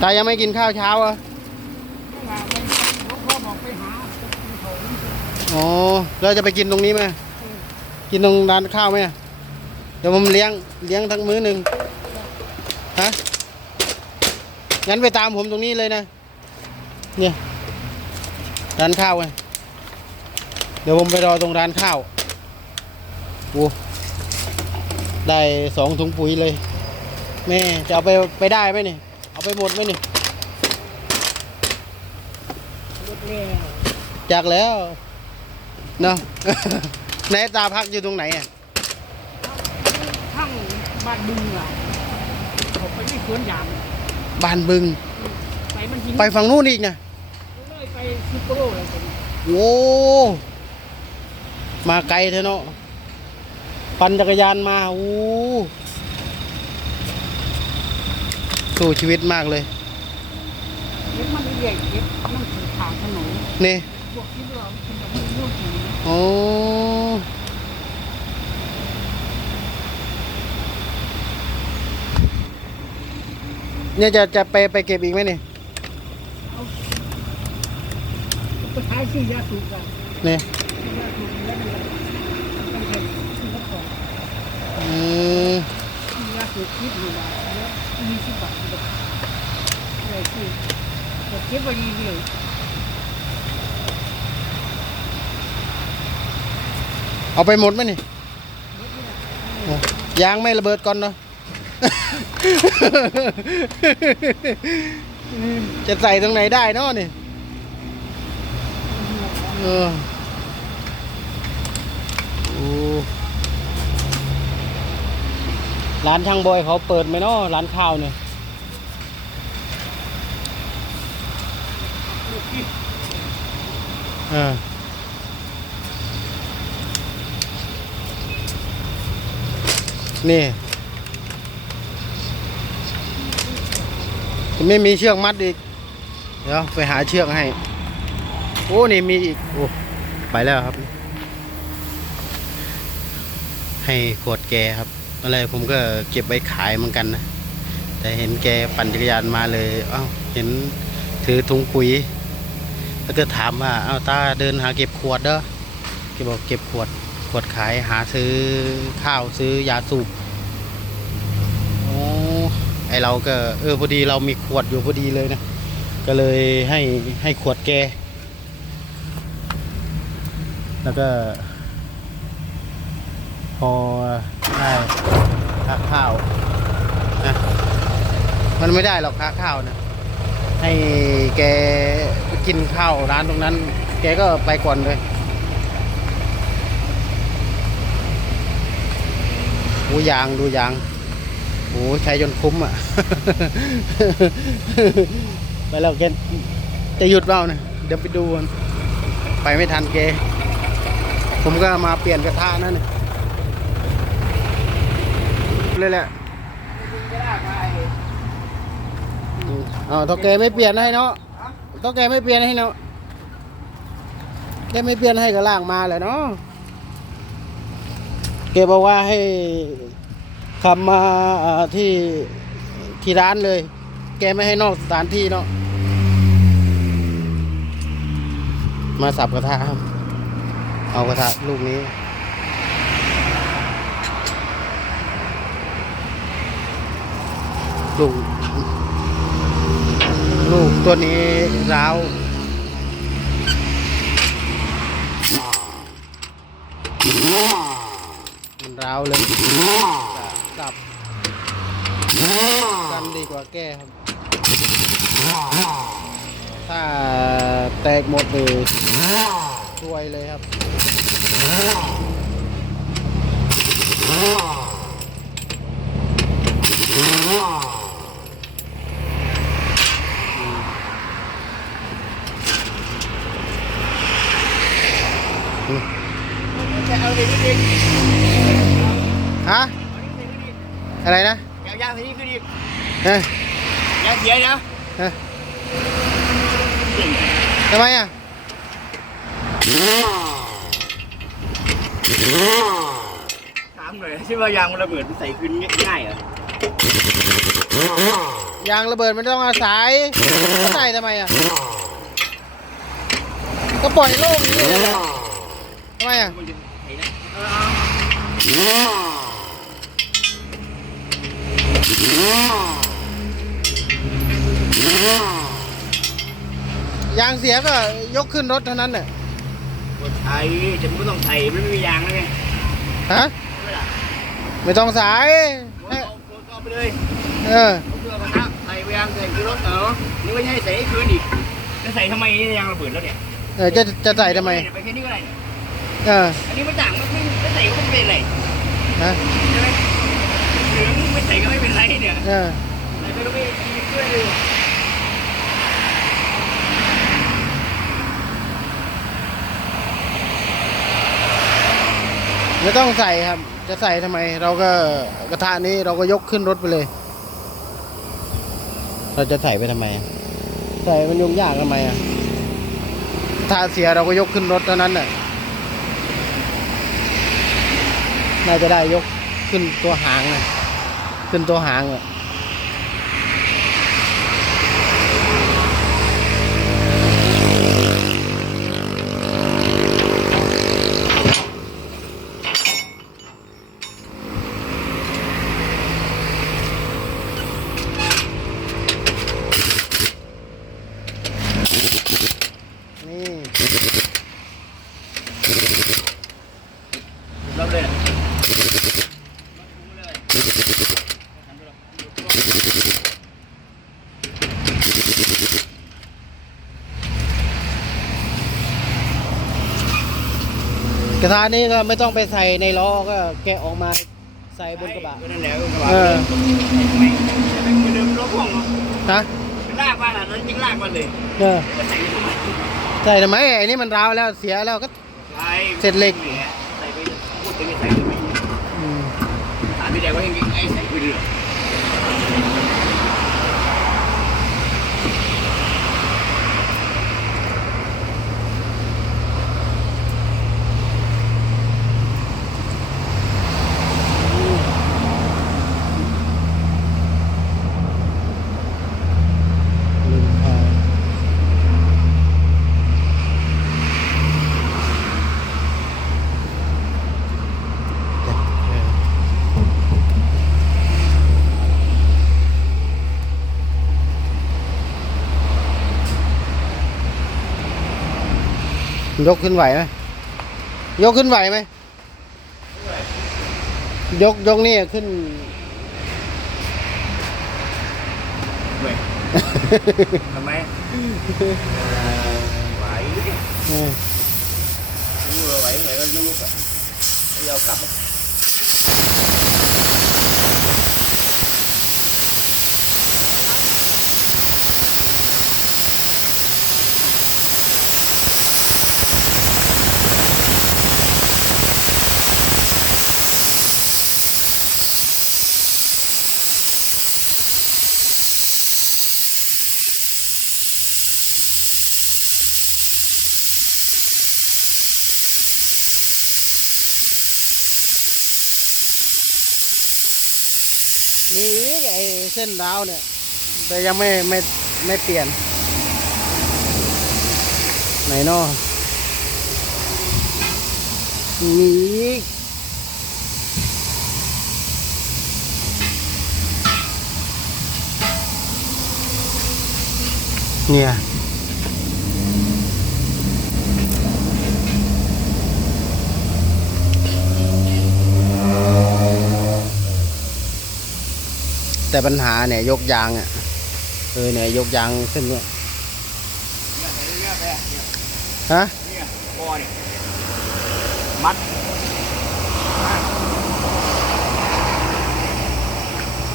ตายังไม่กินข้าวเช้าเหรอะว่ามันหลวงพ่อบอกไปหาไปเขาอ๋อเราจะไปกินตรงนี้ไหมกินตรงร้านข้าวไหมเดี๋ยวผมเลี้ยงเลี้ยงทั้งมื้อหนึ่งฮะงั้นไปตามผมตรงนี้เลยนะเนี่ยร้านข้าวไงเดี๋ยวผมไปรอตรงร้านข้าวโอ้ได้สองถุงปุ๋ยเลยแม่จะเอาไปไปได้ไหมนี่ เอาไปหมดไหมนี่รถแล้วจากแล้วเนาะไหนตาพักอยู่ตรงไหนอะทั้งบ้านบึงอะผมไปที่สวนยางบ้านบึง ไปมันหินไปฝั่งนู้นอีกนะเลยไปซิปโปโรเลยเป็นโอ้มาไกลเถอะเนาะปั่นจักรยานมาโอ้ สู้ชีวิตมากเลยเก็บมันเรียกเก็บน้ำสีขาวถนนนี่พวกที่เราคิดว่ามันรุ่นนี้โอ้เนี่ยจะจะไปไปเก็บอีกไหมนี่ไปขายซื้อยาสูบกันนี่ยาสูบแล้วเนี่ยต้องใช้ซื้อมาก่อนอืมยาสูบคิดอยู่แล้ว มีสิบบาทเลยซื้อเก็บไว้เลยเอาไปหมดไหมนี่ยางไม่ระเบิดก่อนเนาะจะใส่ตรงไหนได้เนาะนี่เออโอ้ ร้านช่างบอยเขาเปิดไหมเนาะร้านข้าวเนี่ยเออนี่ไม่มีเชือกมัดอีก เดี๋ยวไปหาเชือกให้ โอ้ นี่มีอีก โอ้ ไปแล้วครับ ให้ขวดแกครับ อะไรผมก็เก็บไว้ขายเหมือนกันนะ แต่เห็นแกปั่นจักรยานมาเลยเอ้าเห็นถือถุงปุ๋ย แล้วก็ถามว่าเอ้าตาเดินหาเก็บขวดเด้อแกบอกเก็บขวดขวดขายหาซื้อข้าวซื้อยาสูบโอ้ไอเราก็เออพอดีเรามีขวดอยู่พอดีเลยนะ ก็เลยให้ให้ขวดแก แล้วก็พอได้ ข้าวนะมันไม่ได้หรอกค่าข้าวนะให้แกกินข้าวร้านตรงนั้น แกก็ไปก่อนเลยโอ้ยางดูยางโอ้ใช้จนคุ้มอะ ไปแล้วแกจะหยุดเปล่านะเดี๋ยวไปดูกันไปไม่ทันแก ผมก็มาเปลี่ยนกระทะนั่นน่ะ เลยแหละอืมเอาถ้าแกไม่เปลี่ยนให้เนาะถ้าแกไม่เปลี่ยนให้เนาะแกไม่เปลี่ยนให้ก็ล่างมาแหละเนาะแกบอกว่าให้ขับมาอ่าที่ที่ร้านเลย แกไม่ให้นอกสถานที่เนาะ มาสับกระทะครับเอากระทะลูกนี้ ลูก ลูกตัวนี้ร้าวมันร้าวเลยกลับกันดีกว่าแก้ครับ ถ้าแตกหมดเลยช่วยเลยครับ จะเอาไปนี่ดิ ฮะ อะไรนะ ยาวยางนี้คือดิ เอ้ยยางเสียนะเอ้ยทำไมอะถามหน่อยใช่ว่ายางมันระเบิดมันใส่ขึ้นง่ายเหรอยางระเบิดไม่ต้องอาศัยก็ใส่ทำไมอะก็ปล่อยโล่งอย่างนี้เลยนะทำไมอะมันจะไอ้นะเออเอา ยางเสียก็ยกขึ้นรถเท่านั้นน่ะกดใช้จะไม่ต้องใส่มันไม่มียางแล้วไงฮะไม่ล่ะไม่ต้องสายเอาเอาเอาไปเลยเออเอาเสื้อกระทะใส่ไปยางใส่คือรถเหรอนี่ไม่ใช่ใส่ให้คืนอีกจะใส่ทำไมเนี่ยยางระเบิดแล้วเนี่ยเออจะจะใส่ทำไมไปแค่นี้ก็ได้เนี่ยเอออันนี้มันต่างมันไม่ไม่ใส่ก็ไม่เป็นไรฮะใช่ไหมเหลืองไม่ใส่ก็ไม่เป็นไรเนี่ยเออใส่ไปก็ไม่มีเพื่อนเลย ไม่ต้องใส่ครับ จะใส่ทำไม เราก็กระทะนี้เราก็ยกขึ้นรถไปเลย เราจะใส่ไปทำไม ใส่มันยุ่งยากทำไมอะกระทะเสียเราก็ยกขึ้นรถเท่านั้นน่ะ น่าจะได้ยกขึ้นตัวหางนะขึ้นตัวหางอะ นี่ รับเลยอะ กระทะนี้ก็ไม่ต้องไปใส่ในล้อก็แกะออกมาใส่บนกระบะนั่นแหละบนกระบะเออไม่ไม่ไม่ลืมรถพ่วงเนาะฮะลากมาอะนั้นยิงลากมาเลยเออก็ใส่ทำไมใส่ทำไมไอ้นี่มันร้าวแล้วเสียแล้วก็ใช่เสร็จเหล็กใส่ไปพูดถึงใส่ไปไม่อืมถามพี่แดงว่ายังไอ้ใส่ไปเรือ ลืมพาย ยกขึ้นไหวไหมยกขึ้นไหวไหมยกยกนี่ขึ้นเว้ยทำไมไหวอืมรู้ไหวไหวก็ลุกอะไม่เอากลับ มีอีกไอเส้นดาวเนี่ย แต่ยังไม่ไม่ไม่เปลี่ยน ไหนนอมีอีกเนี่ย แต่ปัญหาเนี่ยยกยางอะเออเนี่ยยกยางเส้นเนี้ยเนี่ยใส่เรือไปอะฮะมัด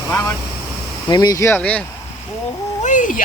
มามันไม่มีเชือกดิโอ้ย